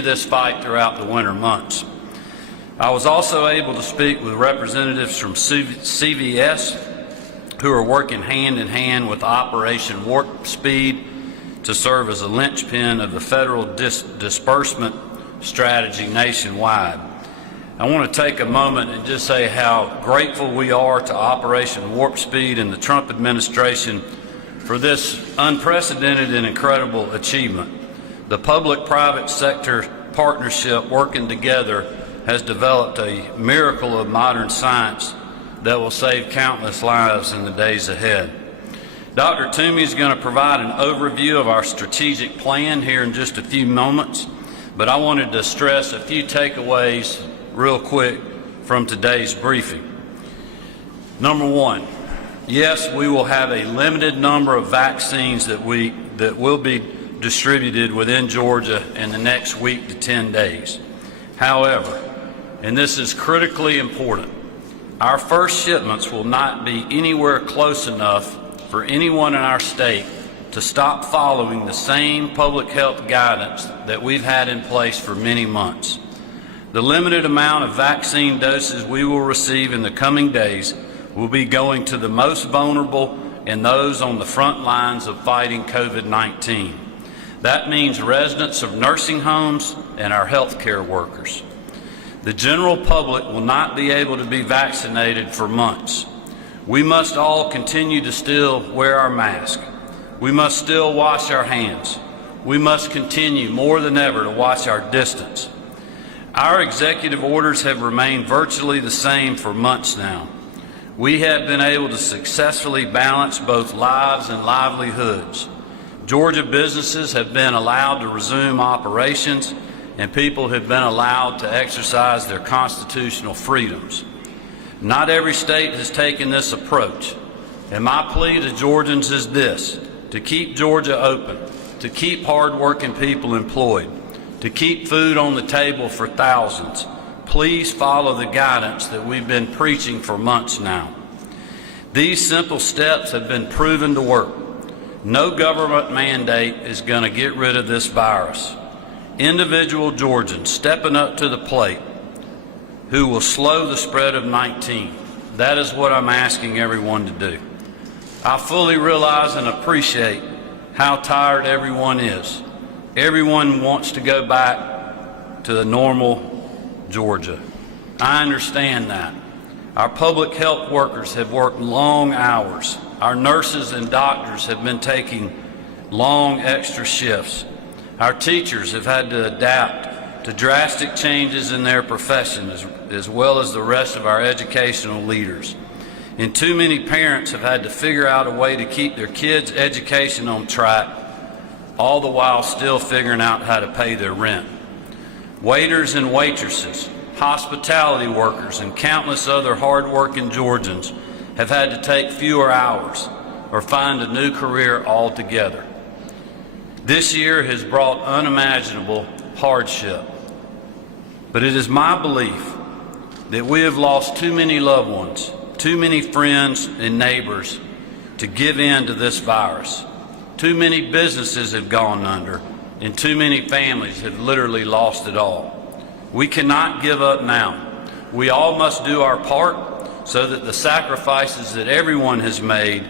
this fight throughout the winter months. I was also able to speak with representatives from CVS who are working hand in hand with Operation Warp Speed to serve as a linchpin of the federal disbursement strategy nationwide. I want to take a moment and just say how grateful we are to Operation Warp Speed and the Trump administration for this unprecedented and incredible achievement. The public-private sector partnership working together has developed a miracle of modern science that will save countless lives in the days ahead. Dr. Toomey is going to provide an overview of our strategic plan here in just a few moments, but I wanted to stress a few takeaways real quick from today's briefing. Number one, yes, we will have a limited number of vaccines that will be distributed within Georgia in the next week to 10 days. However, and this is critically important, our first shipments will not be anywhere close enough for anyone in our state to stop following the same public health guidance that we've had in place for many months. The limited amount of vaccine doses we will receive in the coming days will be going to the most vulnerable and those on the front lines of fighting COVID-19. That means residents of nursing homes and our healthcare workers. The general public will not be able to be vaccinated for months. We must all continue to still wear our mask. We must still wash our hands. We must continue more than ever to watch our distance. Our executive orders have remained virtually the same for months now. We have been able to successfully balance both lives and livelihoods. Georgia businesses have been allowed to resume operations, and people have been allowed to exercise their constitutional freedoms. Not every state has taken this approach, and my plea to Georgians is this: to keep Georgia open, to keep hard-working people employed, to keep food on the table for thousands. Please follow the guidance that we've been preaching for months now. These simple steps have been proven to work. No government mandate is going to get rid of this virus. Individual Georgians stepping up to the plate who will slow the spread of 19. That is what I'm asking everyone to do. I fully realize and appreciate how tired everyone is. Everyone wants to go back to the normal Georgia. I understand that. Our public health workers have worked long hours. Our nurses and doctors have been taking long extra shifts. Our teachers have had to adapt to drastic changes in their profession, as well as the rest of our educational leaders. And too many parents have had to figure out a way to keep their kids' education on track, all the while still figuring out how to pay their rent. Waiters and waitresses, hospitality workers, and countless other hard-working Georgians have had to take fewer hours or find a new career altogether. This year has brought unimaginable hardship, but it is my belief that we have lost too many loved ones, too many friends and neighbors to give in to this virus. Too many businesses have gone under, and too many families have literally lost it all. We cannot give up now. We all must do our part so that the sacrifices that everyone has made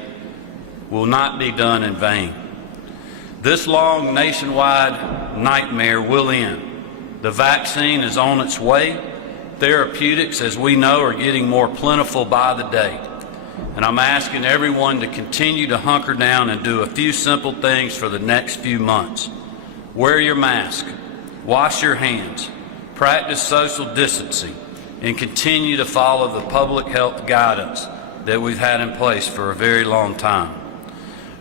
will not be done in vain. This long nationwide nightmare will end. The vaccine is on its way. Therapeutics, as we know, are getting more plentiful by the day. And I'm asking everyone to continue to hunker down and do a few simple things for the next few months. Wear your mask, wash your hands, practice social distancing, and continue to follow the public health guidance that we've had in place for a very long time.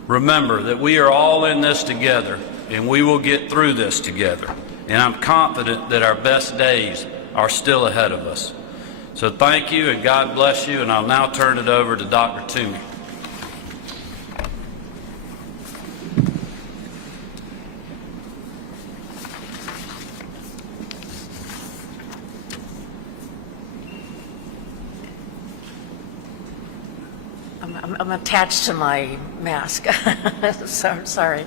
Remember that we are all in this together, and we will get through this together. And I'm confident that our best days are still ahead of us. So thank you, and God bless you, and I'll now turn it over to Dr. Toomey. I'm attached to my mask. So, sorry.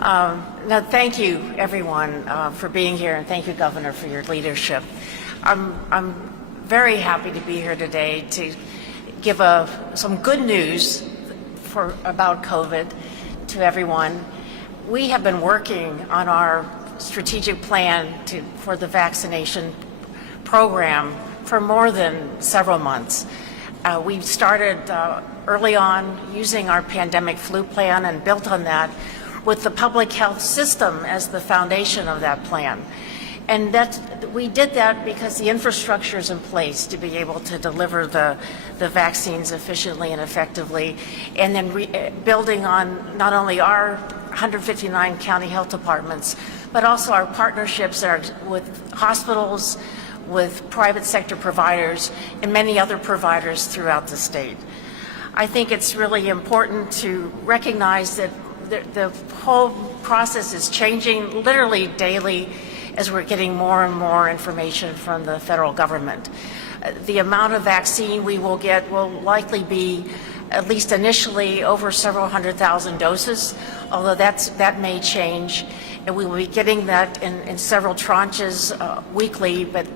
No, thank you, everyone, for being here, and thank you, Governor, for your leadership. I'm very happy to be here today to give some good news about COVID to everyone. We have been working on our strategic plan for the vaccination program for more than several months. We started early on using our pandemic flu plan and built on that with the public health system as the foundation of that plan. And we did that because the infrastructure is in place to be able to deliver the vaccines efficiently and effectively, and then building on not only our 159 county health departments, but also our partnerships with hospitals, with private sector providers, and many other providers throughout the state. I think it's really important to recognize that the whole process is changing literally daily as we're getting more and more information from the federal government. The amount of vaccine we will get will likely be, at least initially, over several 100,000 doses, although that may change. And we will be getting that in several tranches weekly, but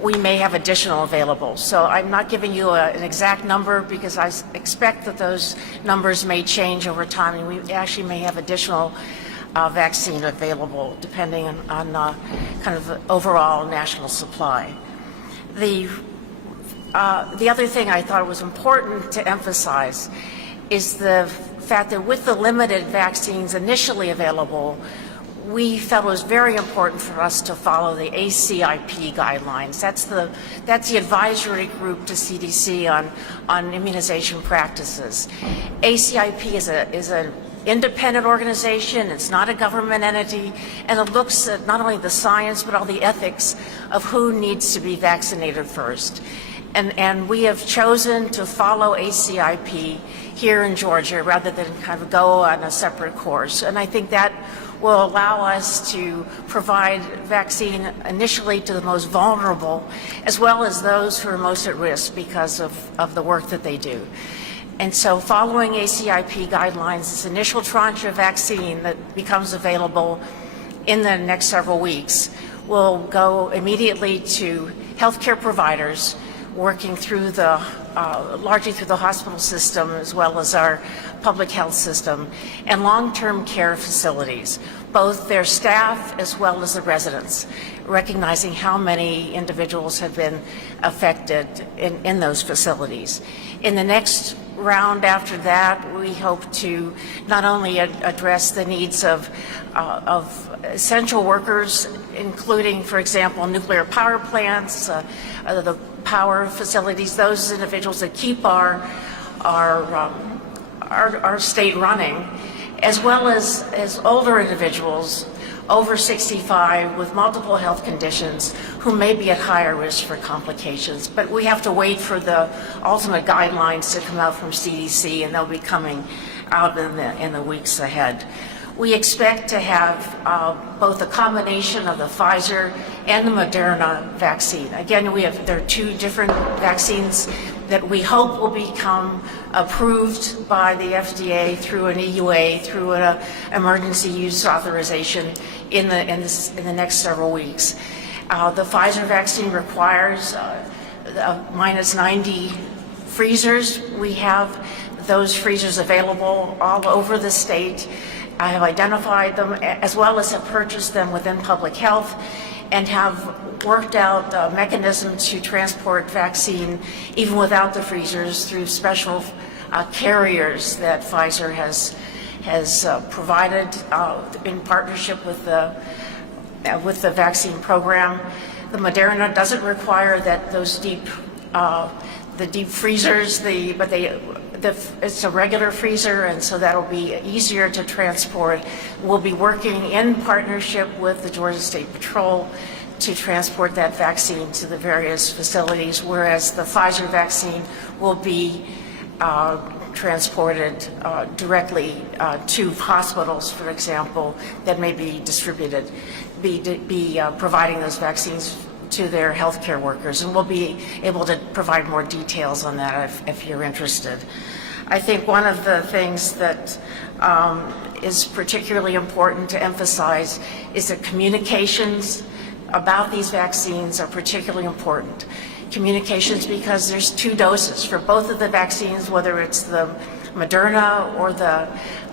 we may have additional available. So I'm not giving you an exact number because I expect that those numbers may change over time, and we actually may have additional vaccine available depending on kind of the overall national supply. The other thing I thought was important to emphasize is the fact that with the limited vaccines initially available, we felt it was very important for us to follow the ACIP guidelines. That's the advisory group to CDC on immunization practices. ACIP is an independent organization. It's not a government entity, and it looks at not only the science but all the ethics of who needs to be vaccinated first. And we have chosen to follow ACIP here in Georgia rather than kind of go on a separate course. And I think that will allow us to provide vaccine initially to the most vulnerable, as well as those who are most at risk because of the work that they do. And so following ACIP guidelines, this initial tranche of vaccine that becomes available in the next several weeks will go immediately to healthcare providers working through largely through the hospital system as well as our public health system, and long-term care facilities, both their staff as well as the residents, recognizing how many individuals have been affected in those facilities. In the next round after that, we hope to not only address the needs of essential workers, including, for example, nuclear power plants, the power facilities, those individuals that keep our state running, as well as older individuals over 65 with multiple health conditions who may be at higher risk for complications. But we have to wait for the ultimate guidelines to come out from CDC, and they'll be coming out in the weeks ahead. We expect to have both a combination of the Pfizer and the Moderna vaccine. Again, there are two different vaccines that we hope will become approved by the FDA through an EUA, through an emergency use authorization in the next several weeks. The Pfizer vaccine requires minus 90 freezers. We have those freezers available all over the state. I have identified them as well as have purchased them within public health and have worked out a mechanism to transport vaccine even without the freezers through special carriers that Pfizer has provided in partnership with the vaccine program. The Moderna doesn't require that those deep freezers, it's a regular freezer, and so that'll be easier to transport. We'll be working in partnership with the Georgia State Patrol to transport that vaccine to the various facilities, whereas the Pfizer vaccine will be transported directly to hospitals, for example, that may be providing those vaccines to their healthcare workers, and we'll be able to provide more details on that if you're interested. I think one of the things that is particularly important to emphasize is that communications about these vaccines are particularly important. Communications because there's 2 doses for both of the vaccines, whether it's the Moderna or the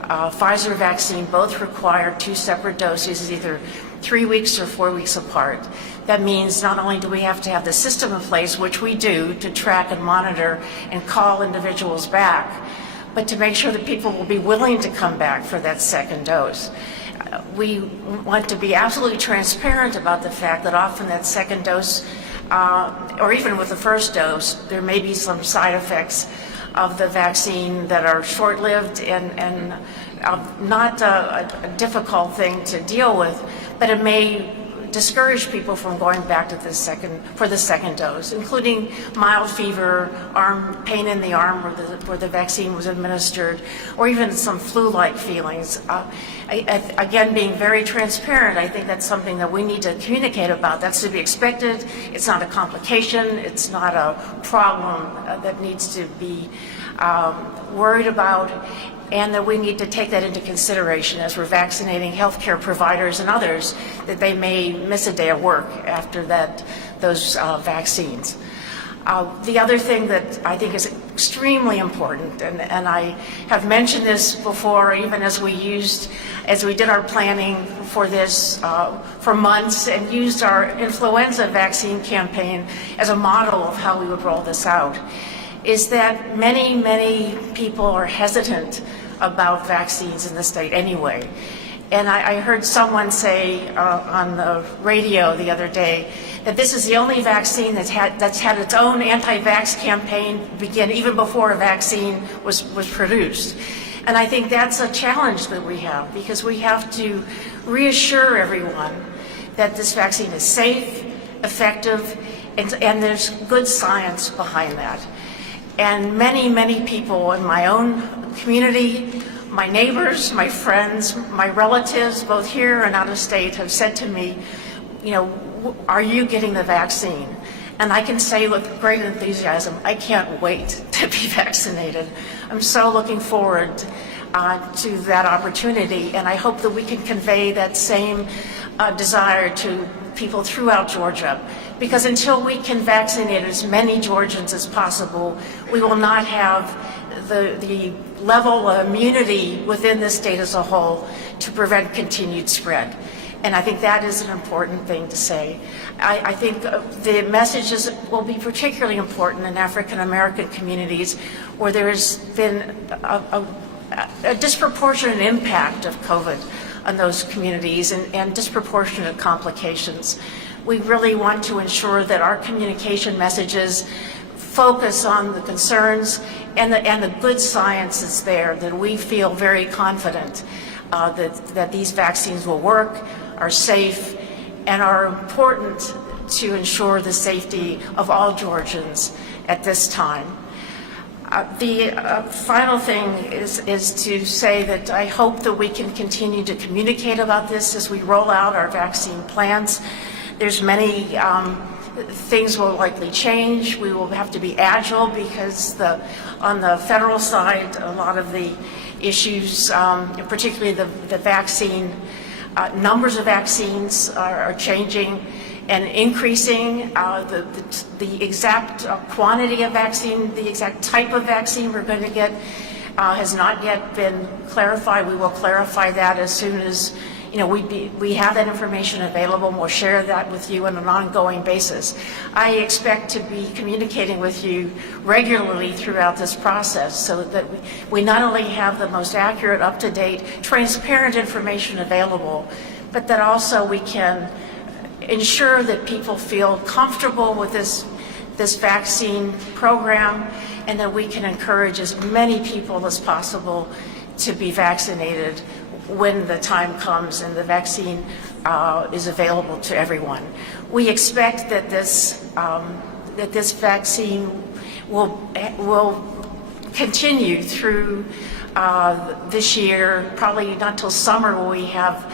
Pfizer vaccine, both require 2 separate doses, either 3 weeks or 4 weeks apart. That means not only do we have to have the system in place, which we do, to track and monitor and call individuals back, but to make sure that people will be willing to come back for that second dose. We want to be absolutely transparent about the fact that often that second dose, or even with the first dose, there may be some side effects of the vaccine that are short-lived and not a difficult thing to deal with, but it may discourage people from going back to for the second dose, including mild fever, pain in the arm where the vaccine was administered, or even some flu-like feelings. Again, being very transparent, I think that's something that we need to communicate about. That's to be expected. It's not a complication. It's not a problem that needs to be worried about, and that we need to take that into consideration as we're vaccinating healthcare providers and others, that they may miss a day of work after those vaccines. The other thing that I think is extremely important, and I have mentioned this before, even as we did our planning for this for months and used our influenza vaccine campaign as a model of how we would roll this out, is that many people are hesitant about vaccines in the state anyway. And I heard someone say on the radio the other day that this is the only vaccine that's had its own anti-vax campaign begin even before a vaccine was produced. And I think that's a challenge that we have, because we have to reassure everyone that this vaccine is safe, effective, and there's good science behind that. And many people in my own community, my neighbors, my friends, my relatives, both here and out of state, have said to me, are you getting the vaccine? And I can say with great enthusiasm, I can't wait to be vaccinated. I'm so looking forward to that opportunity, and I hope that we can convey that same desire to people throughout Georgia. Because until we can vaccinate as many Georgians as possible, we will not have the level of immunity within the state as a whole to prevent continued spread. And I think that is an important thing to say. I think the messages will be particularly important in African American communities where there has been a disproportionate impact of COVID on those communities and disproportionate complications. We really want to ensure that our communication messages focus on the concerns and the good science that's there, that we feel very confident that these vaccines will work, are safe, and are important to ensure the safety of all Georgians at this time. The final thing is to say that I hope that we can continue to communicate about this as we roll out our vaccine plans. There's many things will likely change. We will have to be agile because on the federal side, a lot of the issues, particularly the vaccine, numbers of vaccines are changing and increasing. The exact quantity of vaccine, the exact type of vaccine we're going to get has not yet been clarified. We will clarify that as soon as we have that information available, and we'll share that with you on an ongoing basis. I expect to be communicating with you regularly throughout this process so that we not only have the most accurate, up-to-date, transparent information available, but that also we can ensure that people feel comfortable with this vaccine program, and that we can encourage as many people as possible to be vaccinated when the time comes and the vaccine is available to everyone. We expect that this vaccine will continue through this year, probably not till summer, where we have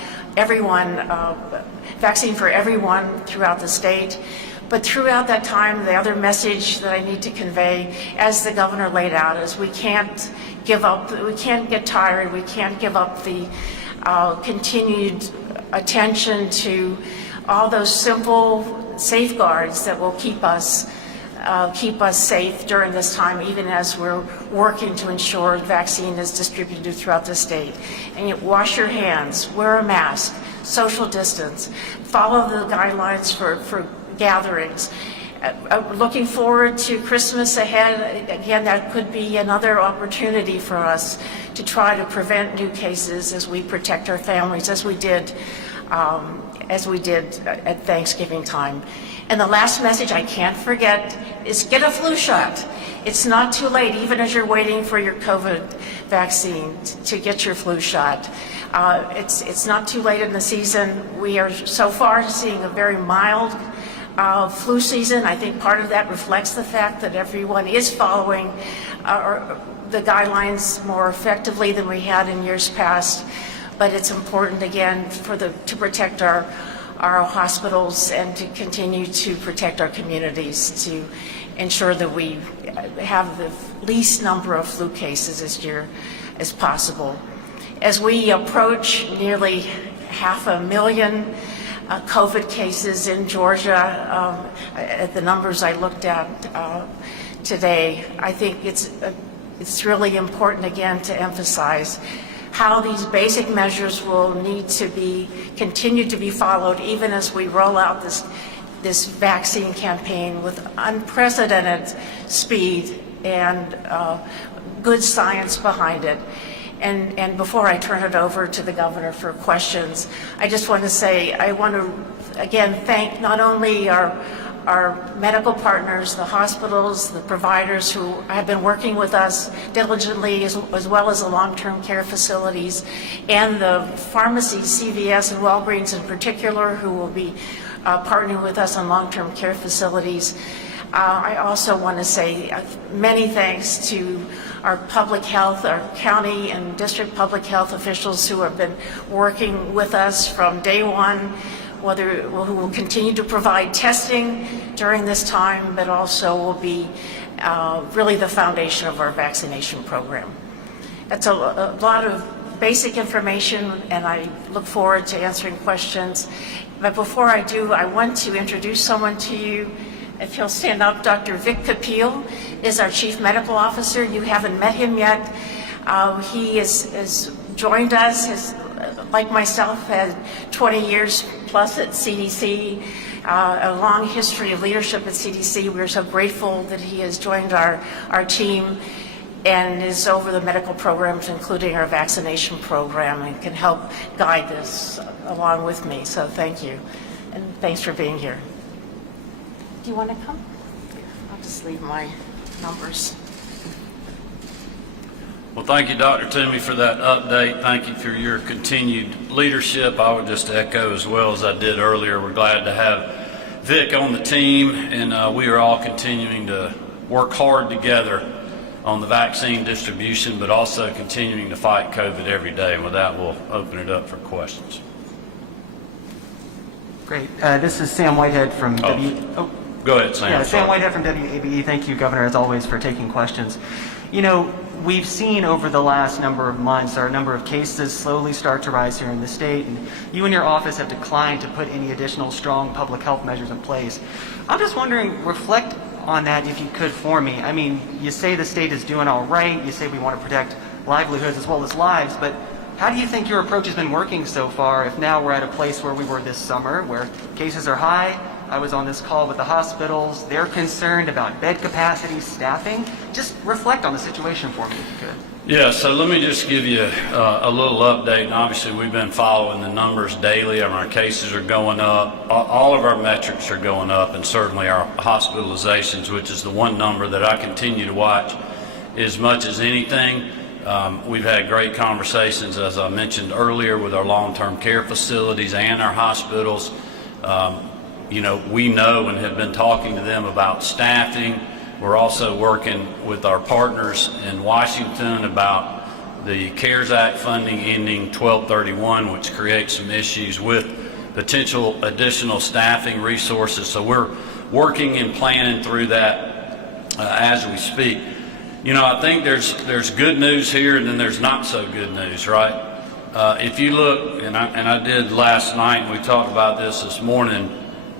vaccine for everyone throughout the state. But throughout that time, the other message that I need to convey, as the governor laid out, is we can't give up, we can't get tired, we can't give up the continued attention to all those simple safeguards that will keep us safe during this time, even as we're working to ensure the vaccine is distributed throughout the state. And yet, wash your hands, wear a mask, social distance, follow the guidelines for gatherings. Looking forward to Christmas ahead. Again, that could be another opportunity for us to try to prevent new cases as we protect our families, as we did at Thanksgiving time. And the last message I can't forget is get a flu shot. It's not too late, even as you're waiting for your COVID vaccine, to get your flu shot. It's not too late in the season. We are so far seeing a very mild flu season. I think part of that reflects the fact that everyone is following the guidelines more effectively than we had in years past. But it's important, again, to protect our hospitals and to continue to protect our communities, to ensure that we have the least number of flu cases this year as possible. As we approach nearly 500,000 COVID cases in Georgia, at the numbers I looked at today, I think it's really important, again, to emphasize how these basic measures will need to continue to be followed, even as we roll out this vaccine campaign with unprecedented speed and good science behind it. And before I turn it over to the governor for questions, I just want to say I want to again thank not only our medical partners, the hospitals, the providers who have been working with us diligently, as well as the long-term care facilities, and the pharmacies, CVS and Walgreens in particular, who will be partnering with us on long-term care facilities. I also want to say many thanks to our public health, our county and district public health officials who have been working with us from day one, who will continue to provide testing during this time, but also will be really the foundation of our vaccination program. That's a lot of basic information, and I look forward to answering questions. But before I do, I want to introduce someone to you. If he'll stand up, Dr. Vic Kapil is our Chief Medical Officer. You haven't met him yet. He has joined us, like myself, had 20 years plus at CDC, a long history of leadership at CDC. We're so grateful that he has joined our team and is over the medical programs, including our vaccination program, and can help guide this along with me. So thank you, and thanks for being here. Do you want to come? I'll just leave my numbers. Well, thank you, Dr. Toomey, for that update. Thank you for your continued leadership. I would just echo as well as I did earlier. We're glad to have Vic on the team, and we are all continuing to work hard together on the vaccine distribution, but also continuing to fight COVID every day. And with that, we'll open it up for questions. Great. This is Sam Whitehead from Go ahead, Sam. Yeah, Sam Whitehead from WABE. Thank you, Governor, as always, for taking questions. You know, we've seen over the last number of months our number of cases slowly start to rise here in the state, and you and your office have declined to put any additional strong public health measures in place. I'm just wondering, reflect on that if you could for me. I mean, you say the state is doing all right, you say we want to protect livelihoods as well as lives, but how do you think your approach has been working so far if now we're at a place where we were this summer, where cases are high? I was on this call with the hospitals. They're concerned about bed capacity, staffing. Just reflect on the situation for me, if you could. Yeah, so let me just give you a little update. And obviously, we've been following the numbers daily. Our cases are going up. All of our metrics are going up, and certainly our hospitalizations, which is the one number that I continue to watch as much as anything. We've had great conversations, as I mentioned earlier, with our long-term care facilities and our hospitals. You know, we know and have been talking to them about staffing. We're also working with our partners in Washington about the CARES Act funding ending 12/31, which creates some issues with potential additional staffing resources. So we're working and planning through that as we speak. You know, I think there's good news here, and then there's not so good news, right? If you look, and I did last night, and we talked about this morning,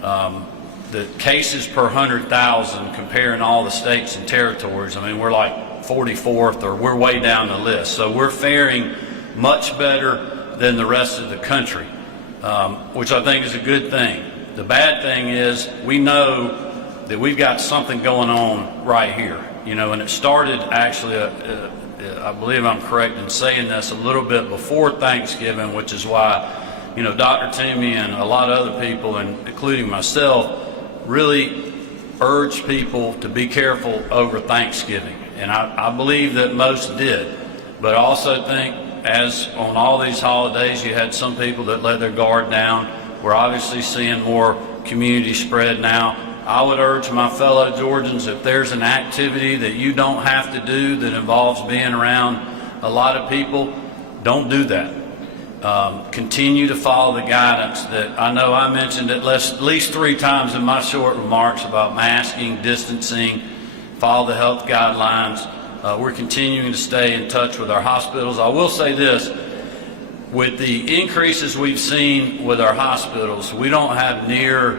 the cases per 100,000 comparing all the states and territories, I mean, we're like 44th, or we're way down the list. So we're faring much better than the rest of the country, which I think is a good thing. The bad thing is we know that we've got something going on right here, you know, and it started actually, I believe I'm correct in saying this, a little bit before Thanksgiving, which is why, you know, Dr. Toomey and a lot of other people, and including myself, really urged people to be careful over Thanksgiving. And I believe that most did. But I also think, as on all these holidays, you had some people that let their guard down. We're obviously seeing more community spread now. I would urge my fellow Georgians, if there's an activity that you don't have to do that involves being around a lot of people, don't do that. Continue to follow the guidance that I know I mentioned at least 3 times in my short remarks about masking, distancing, follow the health guidelines. We're continuing to stay in touch with our hospitals. I will say this, with the increases we've seen with our hospitals, we don't have near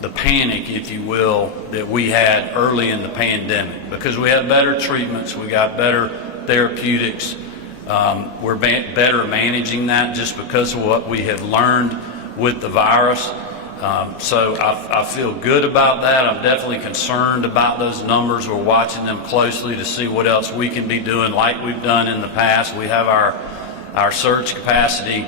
the panic, if you will, that we had early in the pandemic, because we have better treatments, we got better therapeutics. We're better managing that just because of what we have learned with the virus. So I feel good about that. I'm definitely concerned about those numbers. We're watching them closely to see what else we can be doing like we've done in the past. We have our surge capacity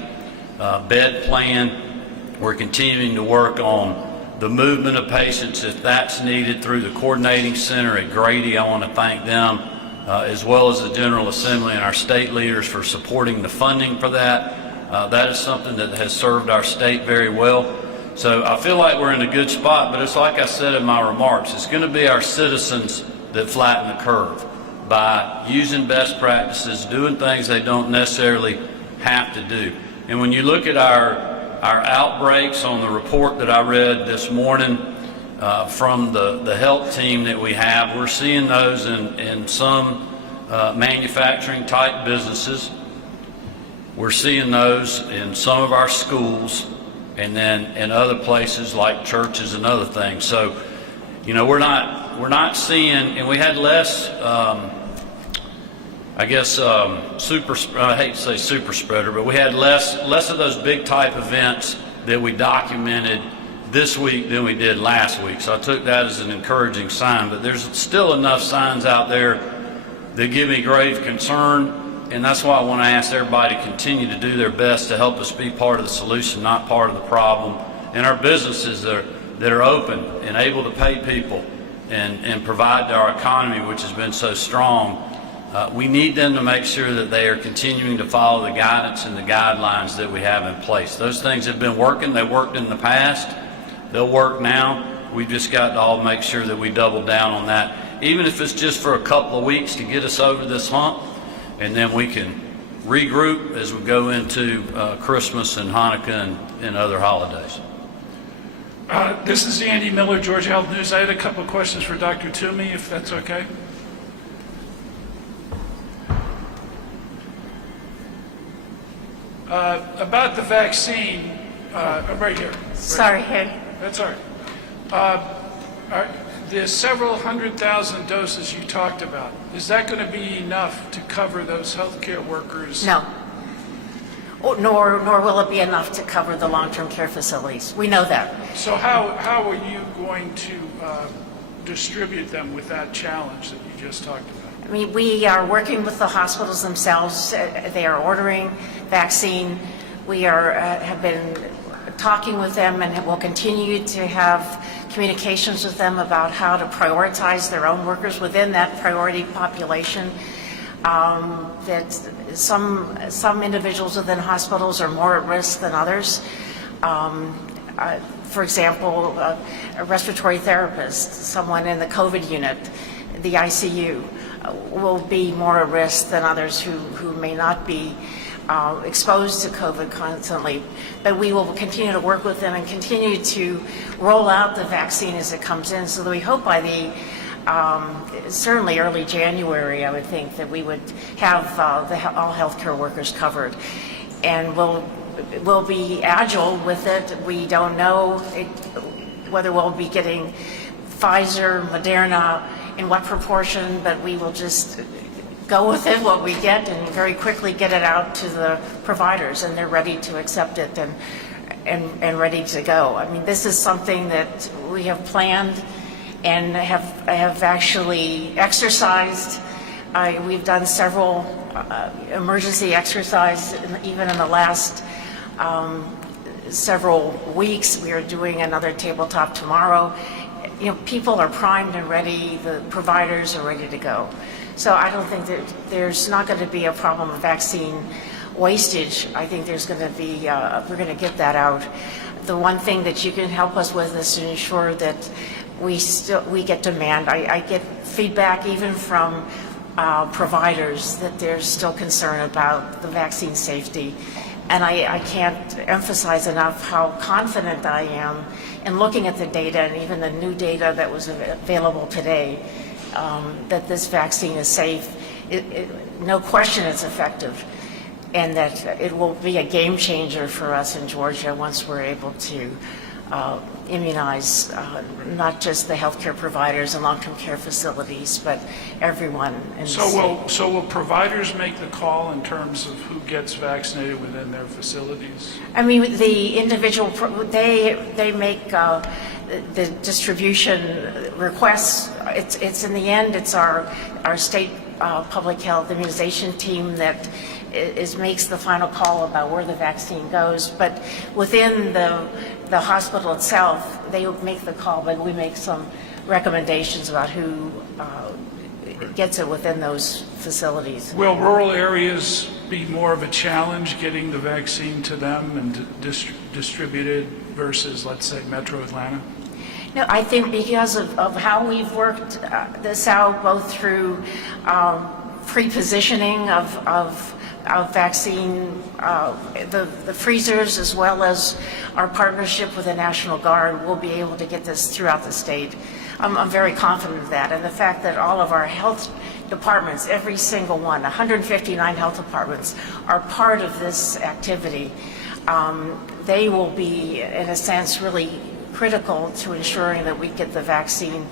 bed plan. We're continuing to work on the movement of patients if that's needed through the coordinating center at Grady. I want to thank them, as well as the General Assembly and our state leaders for supporting the funding for that. That is something that has served our state very well. So I feel like we're in a good spot, but it's like I said in my remarks, it's going to be our citizens that flatten the curve by using best practices, doing things they don't necessarily have to do. And when you look at our outbreaks on the report that I read this morning from the health team that we have, we're seeing those in some manufacturing type businesses. We're seeing those in some of our schools, and then in other places like churches and other things. So, you know, we're not seeing, and we had less, I hate to say super spreader, but we had less of those big type events that we documented this week than we did last week. So I took that as an encouraging sign, but there's still enough signs out there that give me grave concern. And that's why I want to ask everybody to continue to do their best to help us be part of the solution, not part of the problem. And our businesses that are open and able to pay people and provide to our economy, which has been so strong, we need them to make sure that they are continuing to follow the guidance and the guidelines that we have in place. Those things have been working. They worked in the past. They'll work now. We've just got to all make sure that we double down on that, even if it's just for a couple of weeks to get us over this hump. And then we can regroup as we go into Christmas and Hanukkah and other holidays. This is Andy Miller, Georgia Health News. I had a couple of questions for Dr. Toomey, if that's okay. About the vaccine, I'm right here. Sorry, hey. That's all right. The several 100,000 doses you talked about, is that going to be enough to cover those healthcare workers? No. Nor will it be enough to cover the long-term care facilities. We know that. So how are you going to distribute them with that challenge that you just talked about? I mean, we are working with the hospitals themselves. They are ordering vaccine. We have been talking with them and will continue to have communications with them about how to prioritize their own workers within that priority population. That some individuals within hospitals are more at risk than others. For example, a respiratory therapist, someone in the COVID unit, the ICU, will be more at risk than others who may not be exposed to COVID constantly, but we will continue to work with them and continue to roll out the vaccine as it comes in, so that we hope by the certainly early January, I would think, that we would have all healthcare workers covered. And we'll be agile with it. We don't know whether we'll be getting Pfizer, Moderna, in what proportion, but we will just go with it, what we get, and very quickly get it out to the providers, and they're ready to accept it and ready to go. I mean, this is something that we have planned and have actually exercised. We've done several emergency exercise, even in the last several weeks. We are doing another tabletop tomorrow. You know, people are primed and ready. The providers are ready to go. So I don't think that there's not going to be a problem of vaccine wastage. I think there's going to be, we're going to get that out. The one thing that you can help us with is to ensure that we get demand. I get feedback even from providers that there's still concern about the vaccine safety. And I can't emphasize enough how confident I am in looking at the data, and even the new data that was available today, that this vaccine is safe. No question it's effective, and that it will be a game changer for us in Georgia once we're able to immunize not just the healthcare providers and long-term care facilities, but everyone in the state. So will providers make the call in terms of who gets vaccinated within their facilities? I mean, the individual, they make the distribution requests. It's in the end, it's our state public health immunization team that makes the final call about where the vaccine goes. But within the hospital itself, they make the call, but we make some recommendations about who gets it within those facilities. Will rural areas be more of a challenge getting the vaccine to them and distributed versus, let's say, Metro Atlanta? No, I think because of how we've worked this out, both through pre-positioning of vaccine, the freezers, as well as our partnership with the National Guard, we'll be able to get this throughout the state. I'm very confident of that. And the fact that all of our health departments, every single one, 159 health departments, are part of this activity, they will be, in a sense, really critical to ensuring that we get the vaccine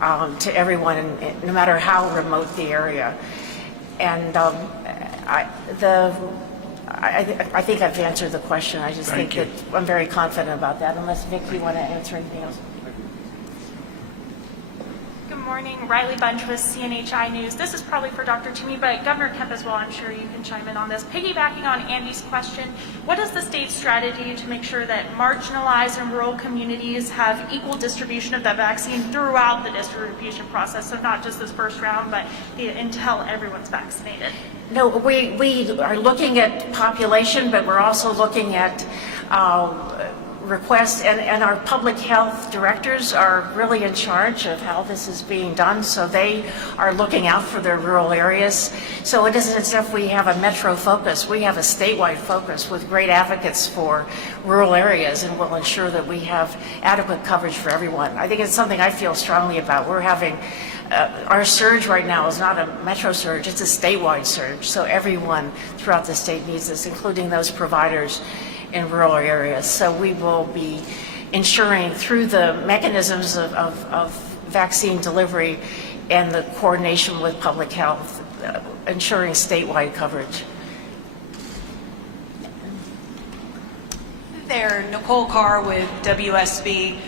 to everyone, no matter how remote the area. And I think I've answered the question. I just think that I'm very confident about that. Unless, Vic, you want to answer anything else? Good morning. Riley Bunch with CNHI News. This is probably for Dr. Toomey, but Governor Kemp as well. I'm sure you can chime in on this. Piggybacking on Andy's question, what is the state's strategy to make sure that marginalized and rural communities have equal distribution of that vaccine throughout the distribution process? So not just this first round, but until everyone's vaccinated. No, we are looking at population, but we're also looking at requests, and our public health directors are really in charge of how this is being done, so they are looking out for their rural areas. So it isn't as if we have a metro focus. We have a statewide focus with great advocates for rural areas, and we'll ensure that we have adequate coverage for everyone. I think it's something I feel strongly about. We're having our surge right now is not a metro surge, it's a statewide surge. So everyone throughout the state needs this, including those providers in rural areas. So we will be ensuring through the mechanisms of vaccine delivery and the coordination with public health, ensuring statewide coverage. There, Nicole Carr with WSB.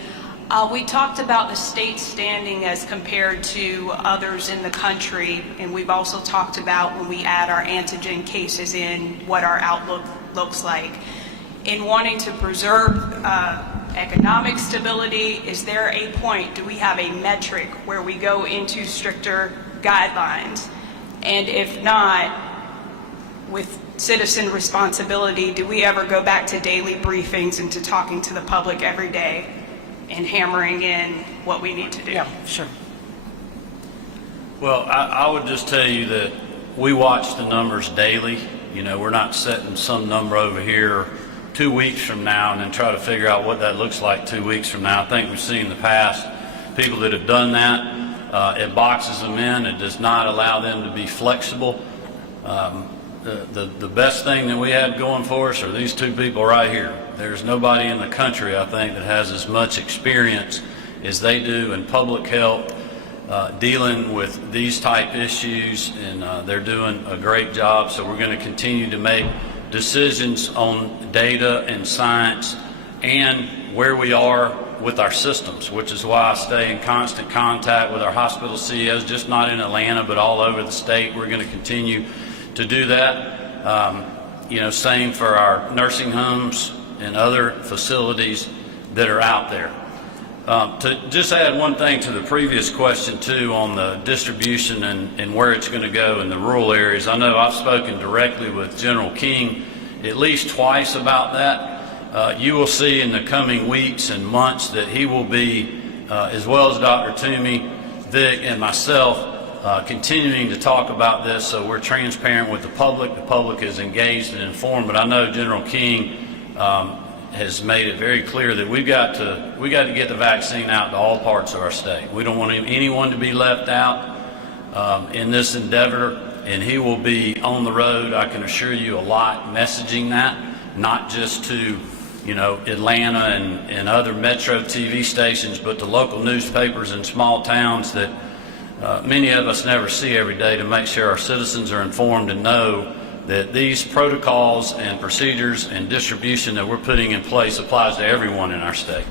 We talked about the state standing as compared to others in the country, and we've also talked about when we add our antigen cases in, what our outlook looks like. In wanting to preserve economic stability, is there a point, do we have a metric where we go into stricter guidelines? And if not, with citizen responsibility, do we ever go back to daily briefings and to talking to the public every day and hammering in what we need to do? Yeah, sure. Well, I would just tell you that we watch the numbers daily, You know, we're not setting some number over here 2 weeks from now and then try to figure out what that looks like 2 weeks from now. I think we've seen in the past people that have done that. It boxes them in. It does not allow them to be flexible. The best thing that we have going for us are these two people right here. There's nobody in the country, I think, that has as much experience as they do in public health, dealing with these type issues, and they're doing a great job. So we're going to continue to make decisions on data and science and where we are with our systems, which is why I stay in constant contact with our hospital CEOs, just not in Atlanta, but all over the state. We're going to continue to do that. You know, same for our nursing homes and other facilities that are out there. To just add one thing to the previous question too on the distribution and where it's going to go in the rural areas. I know I've spoken directly with General King at least twice about that. You will see in the coming weeks and months that he will be, as well as Dr. Toomey, Vic, and myself, continuing to talk about this, so we're transparent with the public. The public is engaged and informed, but I know General King has made it very clear that we got to get the vaccine out to all parts of our state. We don't want anyone to be left out in this endeavor, and he will be on the road, I can assure you, a lot, messaging that, not just to, you know, Atlanta and other metro TV stations, but to local newspapers in small towns that many of us never see every day, to make sure our citizens are informed and know that these protocols and procedures and distribution that we're putting in place applies to everyone in our state.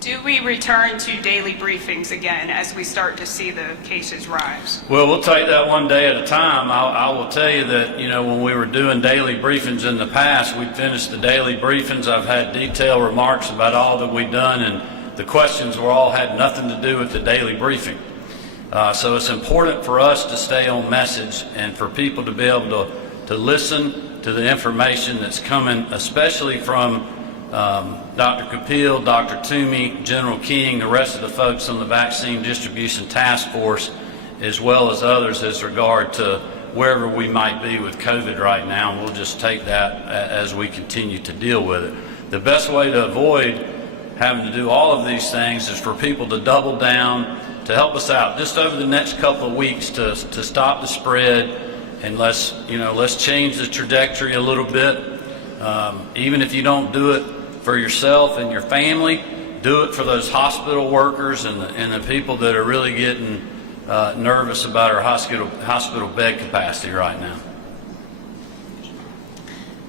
Do we return to daily briefings again as we start to see the cases rise? Well, we'll take that one day at a time. I will tell you that, you know, when we were doing daily briefings in the past, we'd finished the daily briefings. I've had detailed remarks about all that we've done, and the questions were all had nothing to do with the daily briefing. So it's important for us to stay on message and for people to be able to listen to the information that's coming, especially from Dr. Kapil, Dr. Toomey, General King, the rest of the folks on the Vaccine Distribution Task Force, as well as others as regard to wherever we might be with COVID right now. We'll just take that as we continue to deal with it. The best way to avoid having to do all of these things is for people to double down, to help us out just over the next couple of weeks to stop the spread, and let's change the trajectory a little bit. Even if you don't do it for yourself and your family, do it for those hospital workers and the people that are really getting nervous about our hospital bed capacity right now.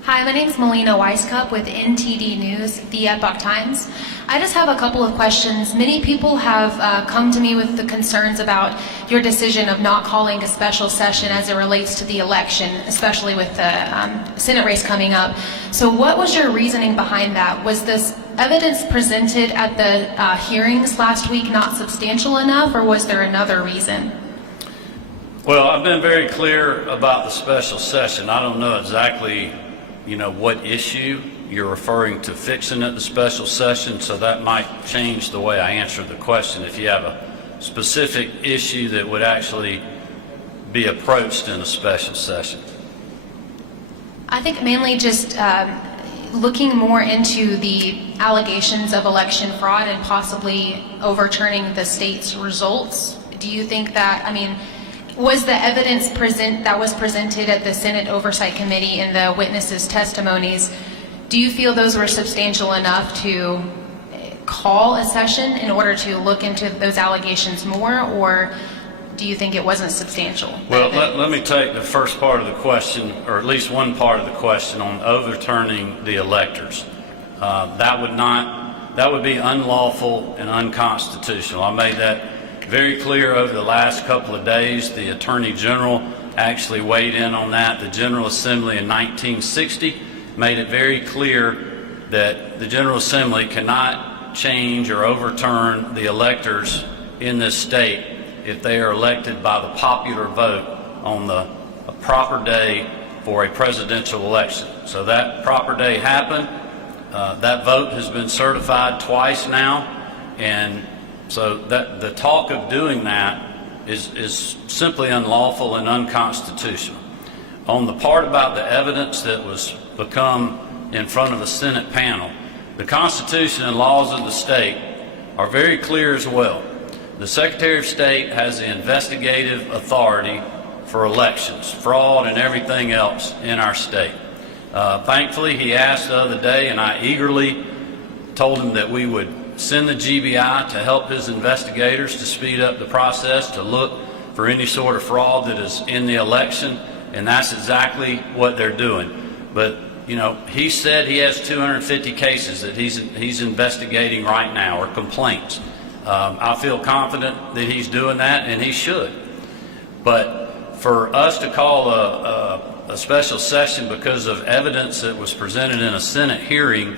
Hi, my name is Melina Weiskup with NTD News, The Epoch Times. I just have a couple of questions. Many people have come to me with the concerns about your decision of not calling a special session as it relates to the election, especially with the Senate race coming up. So what was your reasoning behind that? Was this evidence presented at the hearings last week not substantial enough, or was there another reason? Well, I've been very clear about the special session. I don't know exactly what issue you're referring to fixing at the special session, so that might change the way I answer the question if you have a specific issue that would actually be approached in a special session. I think mainly just looking more into the allegations of election fraud and possibly overturning the state's results. Do you think that, was the evidence that was presented at the Senate Oversight Committee in the witnesses' testimonies, do you feel those were substantial enough to call a session in order to look into those allegations more, or do you think it wasn't substantial? Well, let me take the first part of the question, or at least one part of the question, on overturning the electors. That would be unlawful and unconstitutional. I made that very clear over the last couple of days. The Attorney General actually weighed in on that. The General Assembly in 1960 made it very clear that the General Assembly cannot change or overturn the electors in this state if they are elected by the popular vote on the proper day for a presidential election. So that proper day happened. That vote has been certified twice now, and so that the talk of doing that is simply unlawful and unconstitutional. On the part about the evidence that was become in front of a Senate panel, the Constitution and laws of the state are very clear as well. The Secretary of State has the investigative authority for elections, fraud, and everything else in our state. Thankfully, he asked the other day, and I eagerly told him that we would send the GBI to help his investigators to speed up the process, to look for any sort of fraud that is in the election, and that's exactly what they're doing. But, you know, he said he has 250 cases that he's investigating right now, or complaints. I feel confident that he's doing that, and he should. But for us to call a special session because of evidence that was presented in a Senate hearing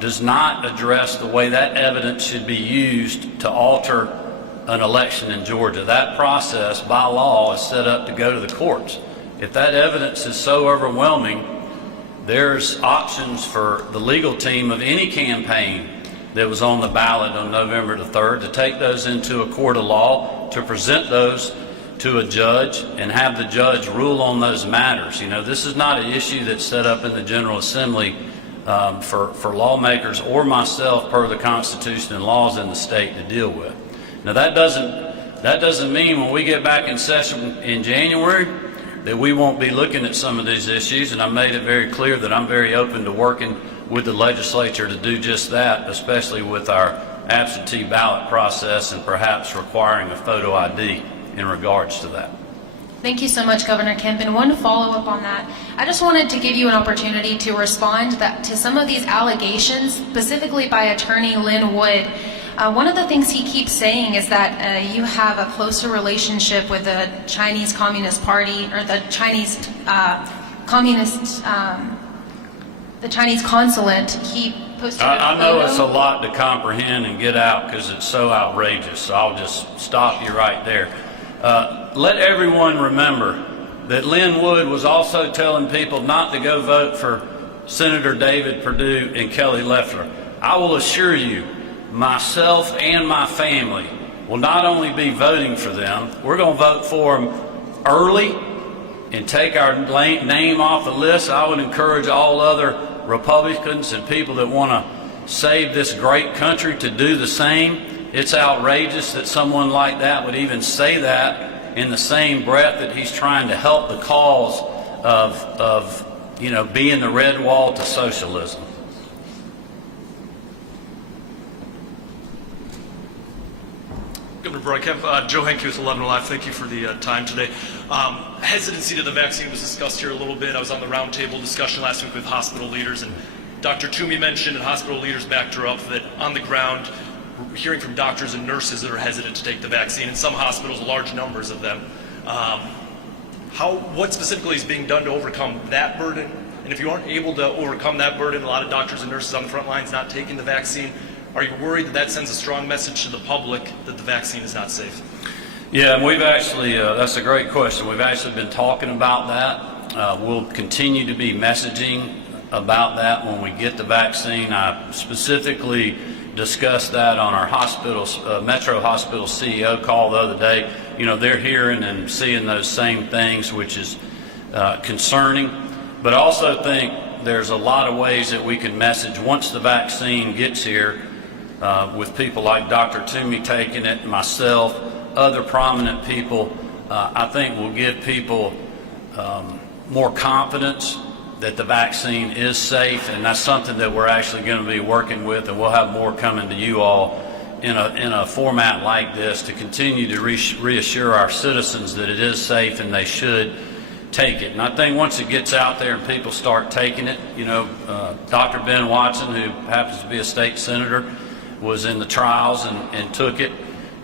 does not address the way that evidence should be used to alter an election in Georgia. That process, by law, is set up to go to the courts. If that evidence is so overwhelming, there's options for the legal team of any campaign that was on the ballot on November the 3rd to take those into a court of law, to present those to a judge and have the judge rule on those matters. You know, this is not an issue that's set up in the General Assembly for lawmakers or myself per the Constitution and laws in the state to deal with. Now that doesn't mean when we get back in session in January that we won't be looking at some of these issues, and I made it very clear that I'm very open to working with the legislature to do just that, especially with our absentee ballot process and perhaps requiring a photo ID in regards to that. Thank you so much, Governor Kemp. And one follow-up on that, I just wanted to give you an opportunity to respond to some of these allegations, specifically by Attorney Lynn Wood. One of the things he keeps saying is that you have a closer relationship with the Chinese Communist Party, or the Chinese the Chinese consulate. He posted I know it's a lot to comprehend and get out because it's so outrageous, so I'll just stop you right there. Let everyone remember that Lynn Wood was also telling people not to go vote for Senator David Perdue and Kelly Loeffler. I will assure you, myself and my family will not only be voting for them, we're going to vote for them early and take our name off the list. I would encourage all other Republicans and people that want to save this great country to do the same. It's outrageous that someone like that would even say that in the same breath that he's trying to help the cause of being the red wall to socialism. Governor Brian Kemp, Joe Henke with 11 Alive. Thank you for the time today. Hesitancy to the vaccine was discussed here a little bit. I was on the roundtable discussion last week with hospital leaders, and Dr. Toomey mentioned, and hospital leaders backed her up, that on the ground, we're hearing from doctors and nurses that are hesitant to take the vaccine. In some hospitals, large numbers of them. What specifically is being done to overcome that burden? And if you aren't able to overcome that burden, a lot of doctors and nurses on the front lines not taking the vaccine, are you worried that that sends a strong message to the public that the vaccine is not safe? Yeah, and we've actually, that's a great question. We've actually been talking about that. We'll continue to be messaging about that when we get the vaccine. I specifically discussed that on our hospitals, Metro Hospital CEO call the other day. You know, they're hearing and seeing those same things, which is concerning. But I also think there's a lot of ways that we can message once the vaccine gets here, with people like Dr. Toomey taking it, myself, other prominent people. I think will give people more confidence that the vaccine is safe, and that's something that we're actually going to be working with, and we'll have more coming to you all in a format like this to continue to reassure our citizens that it is safe and they should take it. And I think once it gets out there and people start taking it, Dr. Ben Watson, who happens to be a state senator, was in the trials and took it,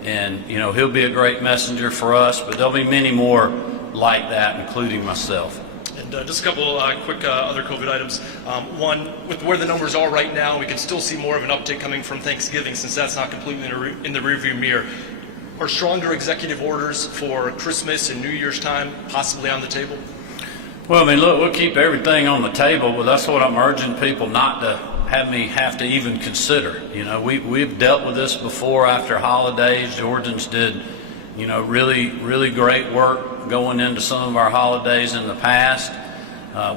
and he'll be a great messenger for us, but there'll be many more like that, including myself. And just a couple quick other COVID items. One, with where the numbers are right now, we can still see more of an uptick coming from Thanksgiving, since that's not completely in the rearview mirror. Are stronger executive orders for Christmas and New Year's time possibly on the table? Well, I mean, look, we'll keep everything on the table, but that's what I'm urging people not to have to even consider. We've dealt with this before after holidays. Georgians did, really, really great work going into some of our holidays in the past.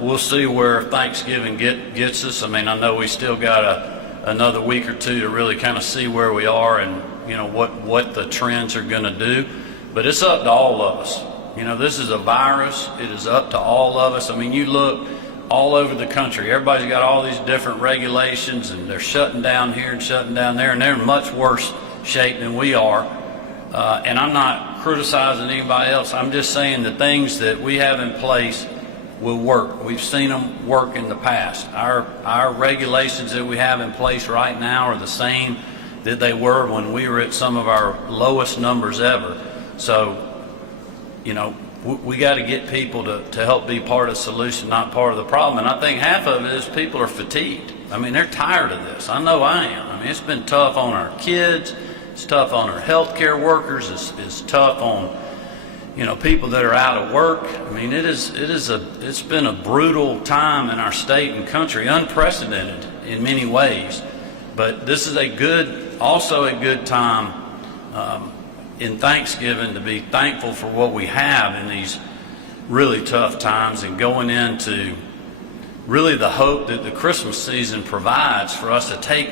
We'll see where Thanksgiving gets us. I mean, I know we still got another week or two to really kind of see where we are and, you know, what the trends are going to do. But it's up to all of us. You know, this is a virus. It is up to all of us. I mean, you look all over the country. Everybody's got all these different regulations, and they're shutting down here and shutting down there, and they're in much worse shape than we are. And I'm not criticizing anybody else. I'm just saying the things that we have in place will work. We've seen them work in the past. Our regulations that we have in place right now are the same that they were when we were at some of our lowest numbers ever. So, you know, we got to get people to help be part of the solution, not part of the problem. And I think half of it is people are fatigued. I mean, they're tired of this. I know I am. I mean, it's been tough on our kids. It's tough on our healthcare workers. It's tough on, you know, people that are out of work. I mean, it's been a brutal time in our state and country, unprecedented in many ways. But this is also a good time in Thanksgiving to be thankful for what we have in these really tough times, and going into really the hope that the Christmas season provides for us to take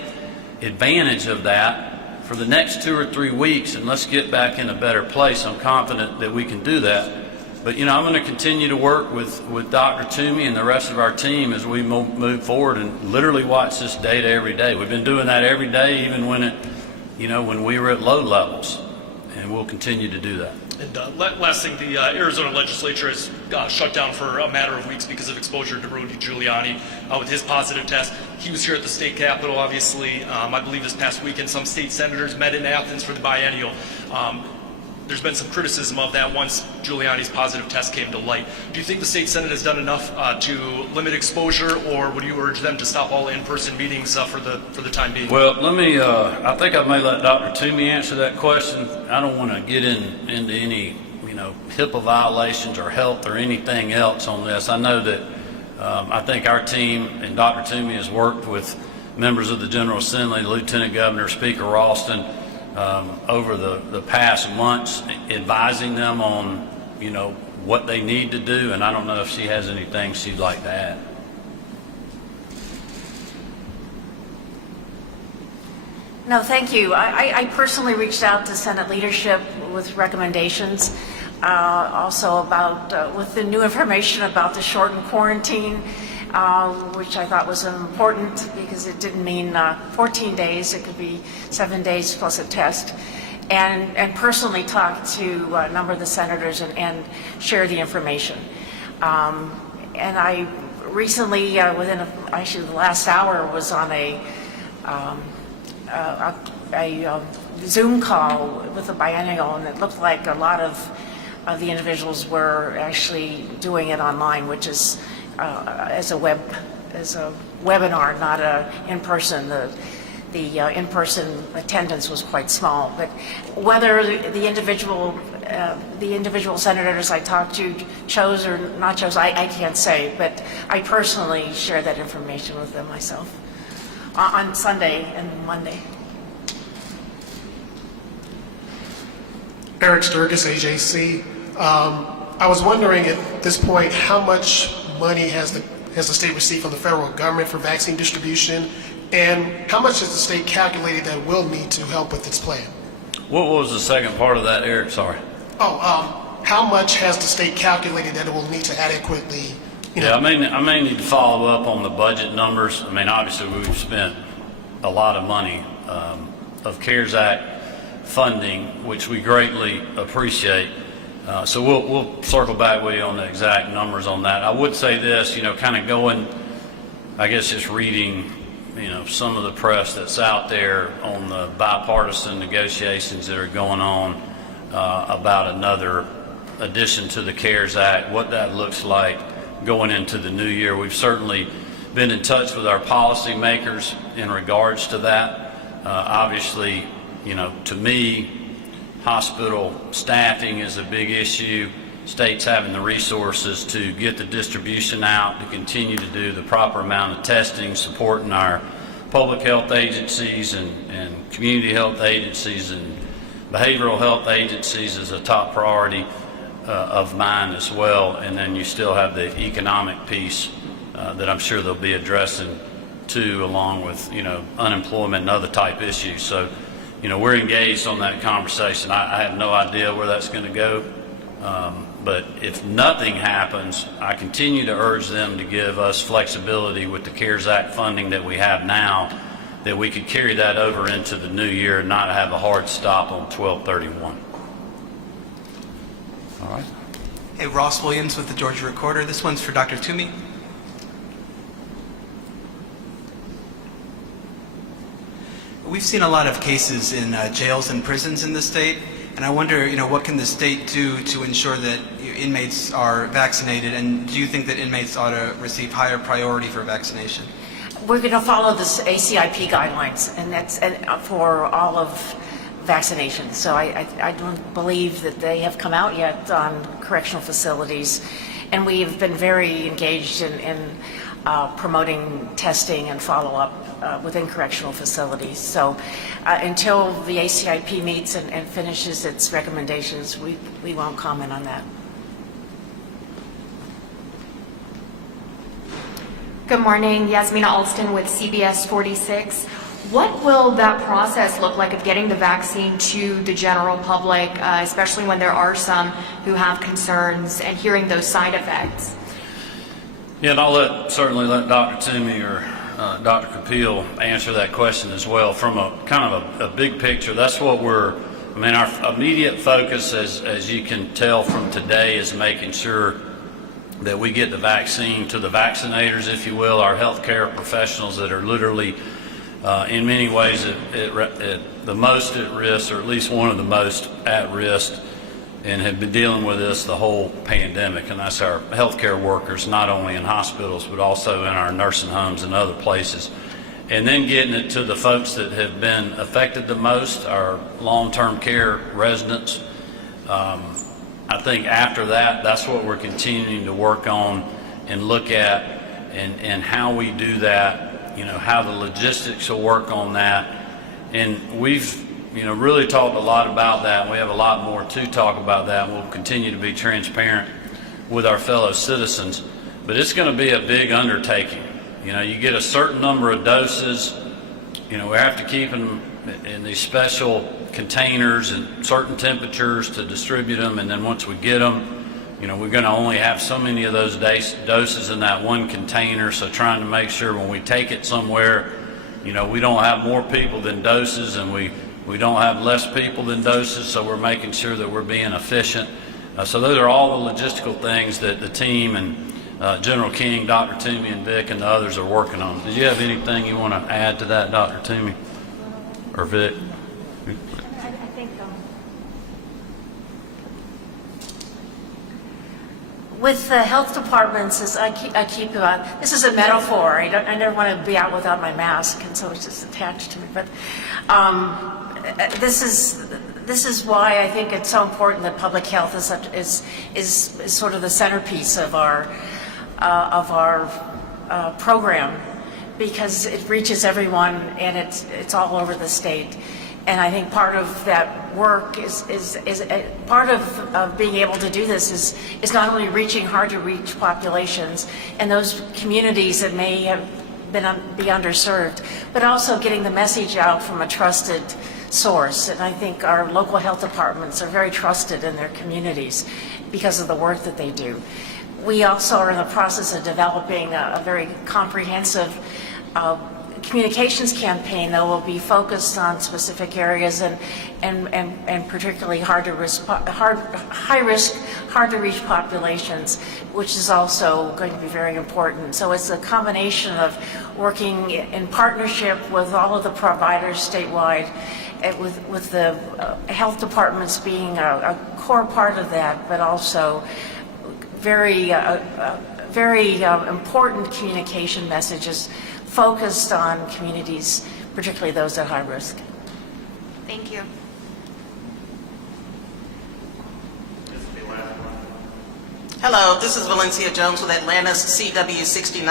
advantage of that for the next 2 or 3 weeks, and let's get back in a better place. I'm confident that we can do that. But, you know, I'm going to continue to work with Dr. Toomey and the rest of our team as we move forward and literally watch this data every day. We've been doing that every day, even when we were at low levels. And we'll continue to do that. And last thing, the Arizona legislature has shut down for a matter of weeks because of exposure to Rudy Giuliani with his positive test. He was here at the state capitol, obviously. I believe this past weekend, some state senators met in Athens for the biennial. There's been some criticism of that once Giuliani's positive test came to light. Do you think the state senate has done enough to limit exposure, or would you urge them to stop all in-person meetings for the time being? Well, I think I may let Dr. Toomey answer that question. I don't want to get into any, you know, HIPAA violations or health or anything else on this. I know that I think our team and Dr. Toomey has worked with members of the General Assembly, Lieutenant Governor, Speaker Ralston, over the past months, advising them on, you know, what they need to do, and I don't know if she has anything she'd like to add. No, thank you. I personally reached out to Senate leadership with recommendations, also about with the new information about the shortened quarantine, which I thought was important because it didn't mean 14 days. It could be 7 days plus a test. And personally talk to a number of the senators and share the information. And I recently, actually the last hour, was on a Zoom call with the biennial, and it looked like a lot of the individuals were actually doing it online, which is as a webinar, not a in-person. The in-person attendance was quite small, but whether the individual senators I talked to chose or not chose, I can't say, but I personally share that information with them myself on Sunday and Monday. Eric Sturgis, AJC. I was wondering at this point, how much money has the state received from the federal government for vaccine distribution, and how much has the state calculated that will need to help with its plan? What was the second part of that, Eric? Sorry. How much has the state calculated that it will need to adequately, Yeah, I may need to follow up on the budget numbers. I mean, obviously we've spent a lot of money of CARES Act funding, which we greatly appreciate. So we'll circle back with you on the exact numbers on that. I would say this, kind of going, I guess just reading, some of the press that's out there on the bipartisan negotiations that are going on about another addition to the CARES Act, what that looks like going into the new year. We've certainly been in touch with our policymakers in regards to that. Obviously, to me, hospital staffing is a big issue. States having the resources to get the distribution out, to continue to do the proper amount of testing, supporting our public health agencies and community health agencies and behavioral health agencies is a top priority. of mine as well. And then you still have the economic piece that I'm sure they'll be addressing too, along with, unemployment and other type issues. So, we're engaged on that conversation. I have no idea where that's going to go. But if nothing happens, I continue to urge them to give us flexibility with the CARES Act funding that we have now, that we could carry that over into the new year and not have a hard stop on 12/31. All right. Hey, Ross Williams with the Georgia Recorder. This one's for Dr. Toomey. We've seen a lot of cases in jails and prisons in the state, and I wonder, what can the state do to ensure that inmates are vaccinated, and do you think that inmates ought to receive higher priority for vaccination? We're going to follow the ACIP guidelines, and that's for all of vaccination. So I don't believe that they have come out yet on correctional facilities, and we've been very engaged in promoting testing and follow-up within correctional facilities. So until the ACIP meets and finishes its recommendations, we won't comment on that. Good morning, Yasmina Alston with CBS 46. What will that process look like of getting the vaccine to the general public, especially when there are some who have concerns, and hearing those side effects? Yeah, and I'll certainly let Dr. Toomey or Dr. Kapil answer that question as well. From a kind of a big picture, that's what our immediate focus, as you can tell from today, is making sure that we get the vaccine to the vaccinators, if you will, our healthcare professionals that are literally, in many ways, at the most at risk, or at least one of the most at risk, and have been dealing with this the whole pandemic. And that's our healthcare workers, not only in hospitals, but also in our nursing homes and other places. And then getting it to the folks that have been affected the most, our long-term care residents. I think after that, that's what we're continuing to work on and look at, and how we do that, how the logistics will work on that. And we've really talked a lot about that. We have a lot more to talk about that. We'll continue to be transparent with our fellow citizens, but it's going to be a big undertaking. You get a certain number of doses. We have to keep them in these special containers and certain temperatures to distribute them, and then once we get them, we're going to only have so many of those doses in that one container. So trying to make sure when we take it somewhere, we don't have more people than doses, and we don't have less people than doses, so we're making sure that we're being efficient. So those are all the logistical things that the team and General King, Dr. Toomey, and Vic, and the others are working on. Did you have anything you want to add to that, Dr. Toomey or Vic? I think with the health departments, this is a metaphor. I never want to be out without my mask, and so it's just attached to me. But this is why I think it's so important that public health is sort of the centerpiece of our program, because it reaches everyone, and it's all over the state. And I think part of that work is part of being able to do this is not only reaching hard to reach populations and those communities that may have be underserved, but also getting the message out from a trusted source. And I think our local health departments are very trusted in their communities because of the work that they do. We also are in the process of developing a very comprehensive communications campaign that will be focused on specific areas and particularly high risk, hard to reach populations, which is also going to be very important. So it's a combination of working in partnership with all of the providers statewide, with the health departments being a core part of that, but also very important communication messages focused on communities, particularly those at high risk. Thank you. Hello, this is Valencia Jones with Atlanta's CW69.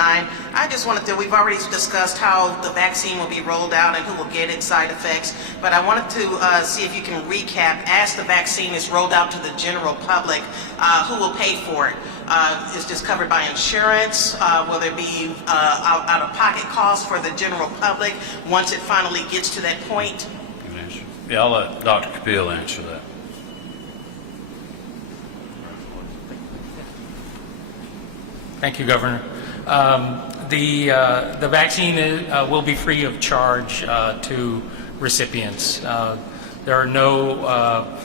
I just wanted to, we've already discussed how the vaccine will be rolled out and who will get its side effects, but I wanted to see if you can recap, as the vaccine is rolled out to the general public, who will pay for it? Is this covered by insurance? Will there be out-of-pocket costs for the general public once it finally gets to that point? Yeah, I'll let Dr. Kapil answer that. Thank you, Governor. The vaccine will be free of charge to recipients. There are no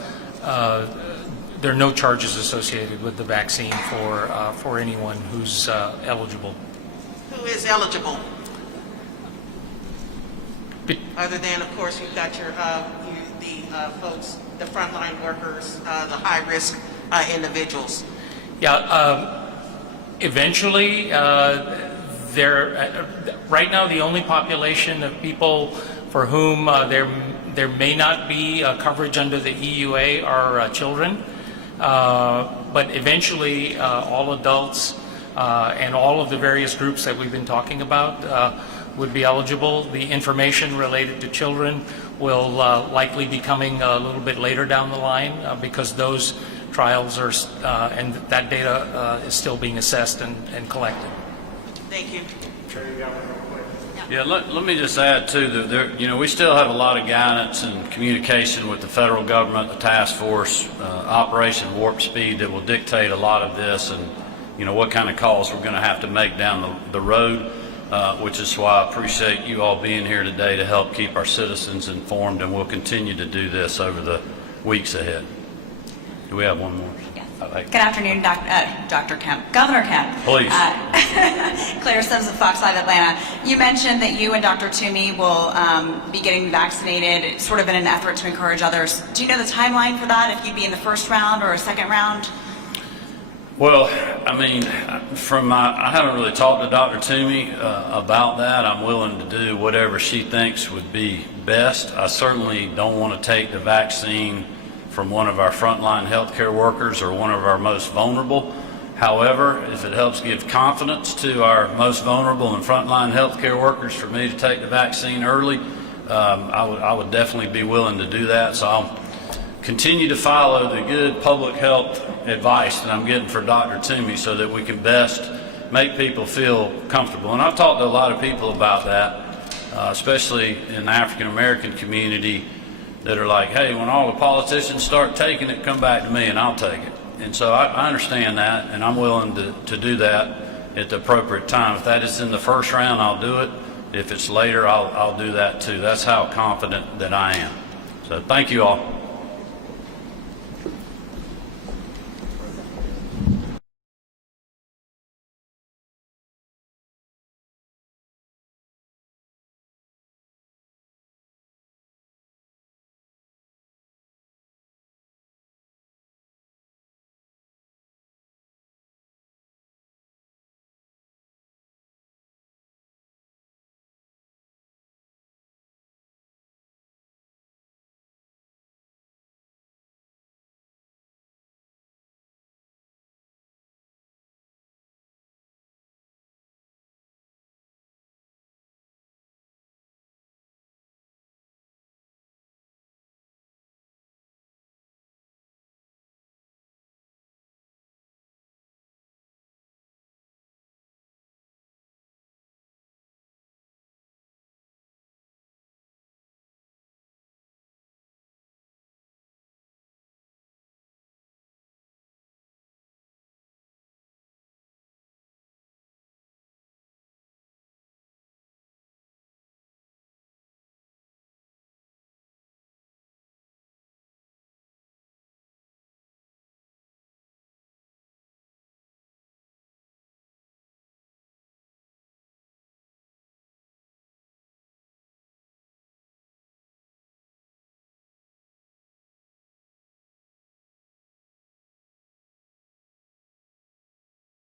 charges associated with the vaccine for anyone who's eligible. Who is eligible? Other than, of course, you've got your the folks, the frontline workers, the high-risk individuals. Yeah. Eventually, right now the only population of people for whom there may not be coverage under the EUA are children, but eventually all adults and all of the various groups that we've been talking about would be eligible. The information related to children will likely be coming a little bit later down the line because those trials are, and that data is still being assessed and collected. Thank you. Yeah, let me just add too that we still have a lot of guidance and communication with the federal government, the task force, Operation Warp Speed that will dictate a lot of this, and what kind of calls we're going to have to make down the road, which is why I appreciate you all being here today to help keep our citizens informed, and we'll continue to do this over the weeks ahead. Do we have one more? Yes. Good afternoon, Dr. Kemp. Governor Kemp. Please. Claire Sims of Fox 5 Atlanta. You mentioned that you and Dr. Toomey will be getting vaccinated sort of in an effort to encourage others. Do you know the timeline for that, if you'd be in the first round or a second round? Well, I mean, I haven't really talked to Dr. Toomey about that. I'm willing to do whatever she thinks would be best. I certainly don't want to take the vaccine from one of our frontline healthcare workers or one of our most vulnerable. However, if it helps give confidence to our most vulnerable and frontline healthcare workers for me to take the vaccine early, I would definitely be willing to do that. So I'll continue to follow the good public health advice that I'm getting for Dr. Toomey so that we can best make people feel comfortable. And I've talked to a lot of people about that, especially in the African American community, that are like, hey, when all the politicians start taking it, come back to me and I'll take it. And so I understand that, and I'm willing to do that at the appropriate time. If that is in the first round, I'll do it. If it's later, I'll do that too. That's how confident that I am. So thank you all.